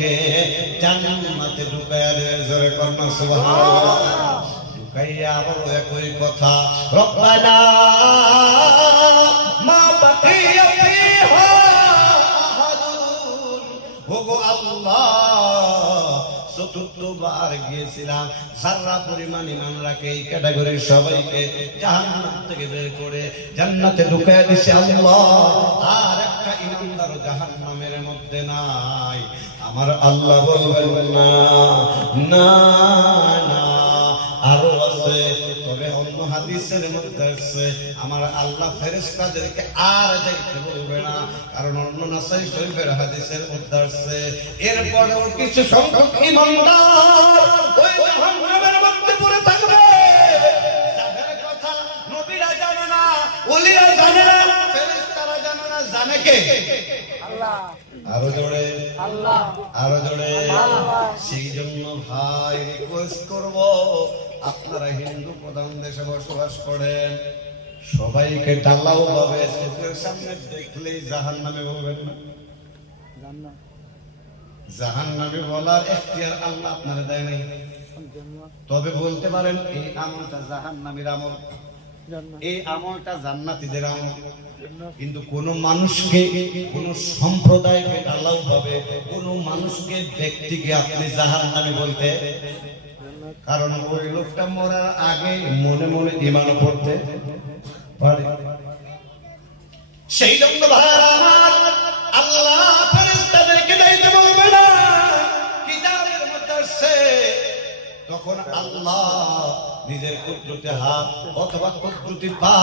সবাইকে জান্নাতে ঢুকায় জোরে কন্যা, সুবহানাল্লাহ। ঢুকাইয়া আবারও একই কথা, রব্বানা মা বাকিয়া ফিহা আহাদুন ওগো আল্লাহ, চতুর্থবার গিয়েছিলাম। সারা পরিমাণ ইমান রাখে এই ক্যাটাগরির সবাইকে। জাহান্নাম থেকে বের করে জান্নাতে ঢুকাইয়া দিছে আল্লাহ। আর একটা ইমানদারও জাহান্নামের মধ্যে নাই। আমার আল্লাহ বলবেন না না না। আরও আছে তবে অন্য হাদিসের মধ্যে আছে আমার আল্লাহ ফেরেশতাদেরকে আর যাইতে বলবে না। কারণ অন্য নাসাই শরীফের হাদিসের মধ্যে আছে এরপরেও কিছু সংখ্যক ইমানদার ওই জাহান্নামের মধ্যে পড়ে থাকবে। যাদের কথা নবীরা জানে না ওলিরা জানে না ফেরেশতারা জানে না জানে কে? আরও জোরে আরও জোরে। সেই জন্য ভাই রিকোয়েস্ট করব আপনারা হিন্দু প্রধান দেশে বসবাস করেন সবাইকে ডাল্লাও ভাবে চোখের সামনে দেখলেই জাহান নামে বলবেন না। জাহান নামে বলার এখতিয়ার আল্লাহ আপনারা দেয় নাই। তবে বলতে পারেন এই আমলটা জাহান নামের আমল। এই আমলটা জান্নাতীদের আমল। কিন্তু কোন মানুষকে, কোন সম্প্রদায়কে আল্লাহ ভাবে, কোন মানুষকে ব্যক্তিকে আপনি জাহান নামে বলতে, কারণ ওই লোকটা মরার আগে মনে মনে ইমান করতে পারে। সেই জন্য আল্লাহ ফেরেশতাদেরকে যাইতে বলবে না। কিতাবের মধ্যে তখন আল্লাহ নিজের কুদরতে হাত অথবা কুদরতি পা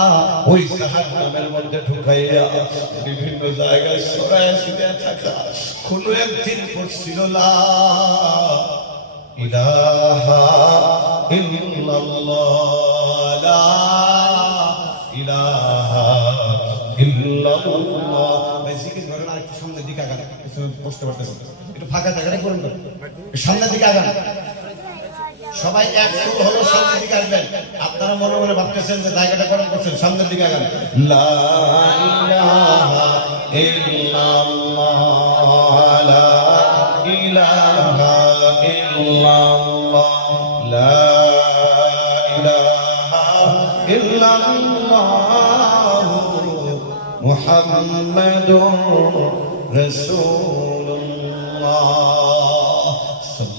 ওই জাহান্নামের মধ্যে ঢুকাইয়া বিভিন্ন জায়গায় সরায় শুয়ে থাকা। কোন একদিন পড়ছিল লা ইলাহা লা সামনের দিকে ফাঁকা সামনের দিকে আগান। সবাই এক সুর হলো, সামনের দিকে আসবেন। আপনারা মনে মনে ভাবতেছেন যে জায়গাটা গরম করছেন, সামনের দিকে আগান। লা ইলাহা লা লা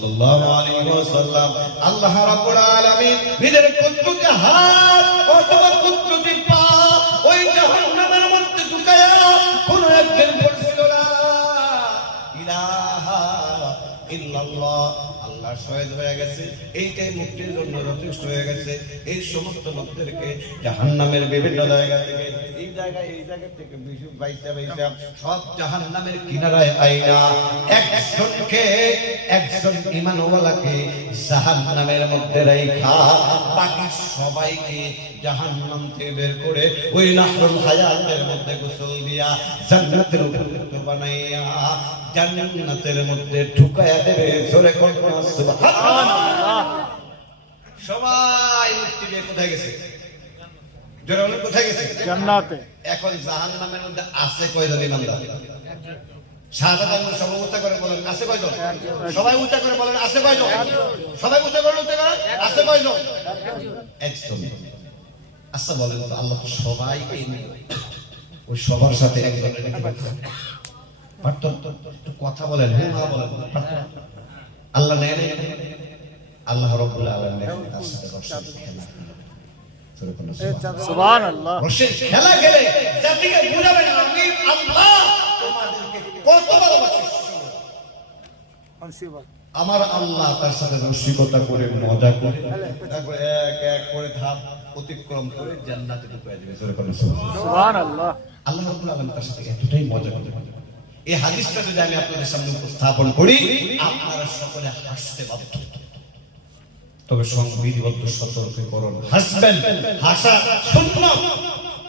সাল্লাল্লাহু আলাইহি ওয়াসাল্লাম, আল্লাহ রাব্বুল আলামিন নিজের কুদরতি হাত অথবা কুদরতি পা ওই জাহান্নামের মধ্যে ঢুকায়া কোন একদিন পড়ছিল না ইলাহা ইল্লাল্লাহ। আল্লাহ শহীদ হয়ে গেছে। এইটাই মুক্তির জন্য যথেষ্ট হয়ে গেছে। এই সমস্ত লোকদেরকে জাহান্নামের বিভিন্ন জায়গা থেকে জান্নাতের মধ্যে ঢুকায়া দেবে। জোরে সবাই মুক্তি পেয়ে কোথায় গেছে? কোথায় গেছে? জান্নাতে। এখন জাহান মধ্যে আছে কয়জন ইমানদার? সবাই উচ্চা করে বলেন আছে কয়জন? সবাই উচ্চা করে বলেন আছে কয়জন? সবাই উচ্চা করে উচ্চা করেন আছে কয়জন? একজন আচ্ছা বলেন তো আল্লাহ নিয়ে ওই সবার সাথে একজনের কথা বলেন। হ্যাঁ বলেন? আল্লাহ নেয় আল্লাহ রব্বুল আলামিন তার সাথে রসের খেলা। সূরা কোন সুবহান সুবহান আল্লাহ রসের খেলা খেলে জাতিকে বুঝাবেন আমি আল্লাহ তোমাদেরকে কত ভালোবাসি। আমার আল্লাহ তার সাথে রসিকতা করে মজা করে। তারপর এক এক করে ধাপ অতিক্রম করে জান্নাতে ঢুকে যাবে জোরে করে সুবহান। সুবহান আল্লাহ আল্লাহ রাব্বুল আলামিন তার সাথে এতটাই মজা করতে করে। এই হাদিসটা যদি আমি আপনাদের সামনে উপস্থাপন করি আপনারা সকলে হাসতে বাধ্য। তবে সংবিধিবদ্ধ সতর্কীকরণ হাসবেন হাসা শূন্য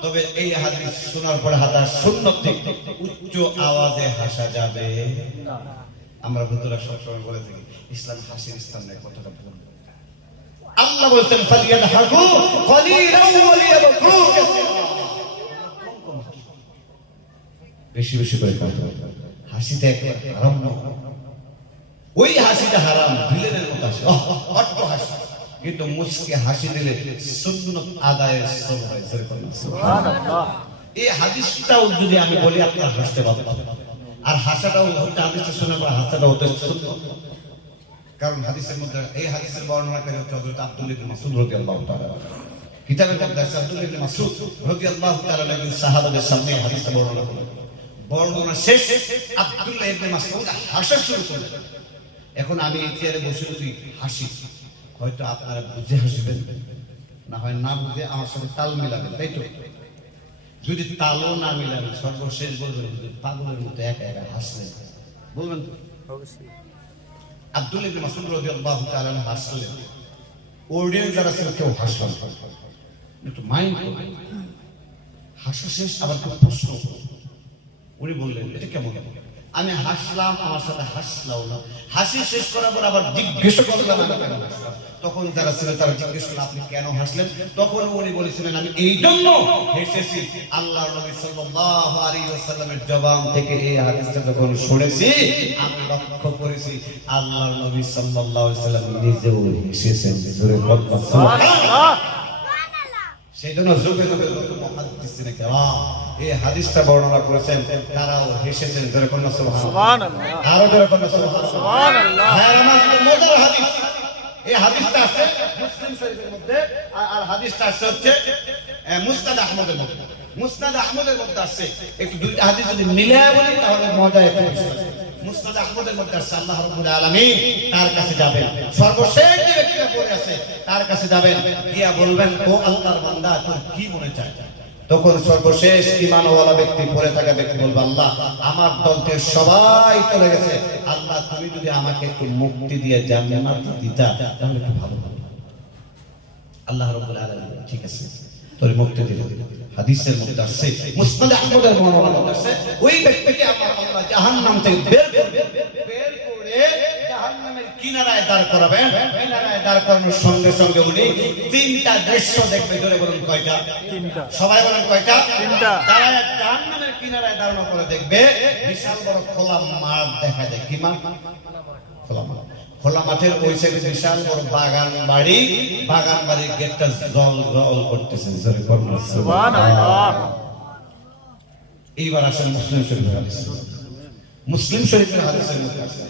তবে এই হাদিস শোনার পরে হাসা শূন্য উচ্চ আওয়াজে হাসা যাবে। আমরা বন্ধুরা সবসময় বলে থাকি ইসলাম হাসির ইসলাম নেই কথাটা ভুল। আল্লাহ বলছেন ফালিয়াদ হাকু কলিরাও ওয়ালিয়াবকু বেশি বেশি করে কথা হাসিটা একবার হারাম না। ওই হাসিটা হারাম ভিলেনের মতো হাসি। অট্ট হাসি। কিন্তু মুসকে হাসি দিলে সুন্নত আদায়ের সব হয় এই হাদিসটাও যদি আমি বলি আপনার হাসতে পাবেন আর হাসাটাও হতে হাদিসটা শোনার পর হাসাটা হতে সুন্নত কারণ হাদিসের মধ্যে এই হাদিসের বর্ণনাকারী হচ্ছে হযরত আব্দুল্লাহ ইবনে মাসউদ রাদিয়াল্লাহু তাআলা। কিতাবের মধ্যে আছে আব্দুল্লাহ ইবনে মাসউদ রাদিয়াল্লাহু তাআলা একজন সাহাবাদের সামনে হাদিসটা বর্ণনা করেন। বর্ণনা শেষ। আব্দুল্লাহ ইবনে মাসউদ হাসা শুরু করলেন। এখন আমি চেয়ারে বসে যদি হাসি হয়তো আপনারা বুঝে হাসবেন। না হয় না বুঝে আমার সঙ্গে তাল মিলাবেন তাই তো? যদি তালও না মিলাবেন সর্বশেষ বলবেন পাগলের মতো একা একা হাসলেন। বলবেন আব্দুল ইবনে মাসউদ রাদিয়াল্লাহু তাআলা হাসলেন। অডিয়েন্স যারা ছিল কেউ হাসল না। একটু মাইন্ড হাসা শেষ আবার কেউ প্রশ্ন করল। উনি বললেন এটা কেমন? আমি হাসলাম আমার সাথে হাসলাও না। হাসি শেষ করার পর আবার জিজ্ঞেস করলাম আমি কেন হাসলাম? তখন যারা ছিল তারা জিজ্ঞেস করল আপনি কেন হাসলেন? তখন উনি বলেছিলেন আমি এই জন্য হেসেছি। আল্লাহ নবী সাল্লাল্লাহু আলাইহি ওয়াসাল্লামের জবান থেকে এই হাদিসটা যখন শুনেছি আমি লক্ষ্য করেছি আল্লাহর নবী সাল্লাল্লাহু আলাইহি ওয়াসাল্লাম নিজেও হেসেছেন জোরে বলুন সুবহানাল্লাহ। সেই জন্য যুগে যুগে যত মহাদিসিনে কেরাম এই হাদিসটা বর্ণনা করেছেন তারাও হেসেছেন আরও হ্যাঁ মজার হাদিস। এই হাদিসটা আছে মুসলিম শরীফের মধ্যে আর- হাদিসটা আছে হচ্ছে আহ, মুসনাদ আহমদের মধ্যে। মুসনাদ আহমদের মধ্যে আছে একটু দুইটা হাদিস যদি মিলায় বলি তাহলে মজা একটু। মুসনাদ আহমদের মধ্যে আছে আল্লাহ রাব্বুল আলামিন তার কাছে যাবেন। সর্বশেষ যে ব্যক্তিটা পড়ে আছে তার কাছে যাবেন। গিয়া বলবেন ও আল্লাহর বান্দা তোর কি মনে চায়? তখন সর্বশেষ ইমানওয়ালা ব্যক্তি পড়ে থাকা ব্যক্তি বলবে, আল্লাহ, আমার দলকে সবাই চলে গেছে। আল্লাহ, তুমি যদি আমাকে একটু মুক্তি দিয়ে জান্নাত দিতা, তাহলে একটু ভালো হতো। আল্লাহ আলামিন ঠিক আছে, তোর মুক্তি দিল হাদিসের মধ্যে আহমদের আসছে, ওই ব্যক্তিকে আমার আল্লাহ থেকে বের করবে কিনারায় দাঁড় করাবেন কিনারায় দাঁড় করানোর সঙ্গে সঙ্গে উনি তিনটা দৃশ্য দেখবে জোরে বলুন কয়টা? তিনটা। সবাই বলেন কয়টা? তিনটা। জাহান্নামের কিনারায় দাঁড়ানো করে দেখবে বিশাল বড় খোলা মাঠ দেখা যায়। কি মাঠ? খোলা মাঠ। খোলা মাঠের ওই সাইডে বিশাল বড় বাগান বাড়ি বাগান বাড়ির গেটটা জল জল করতেছে সুবহানাল্লাহ। এইবার আসেন মুসলিম শরীফের হাদিস। মুসলিম শরীফের হাদিসের মধ্যে আছে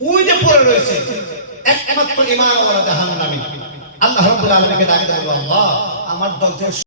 ওই যে পড়ে রয়েছে একমাত্র ইমান আল্লাহ আল্লাহ আমার দল থেকে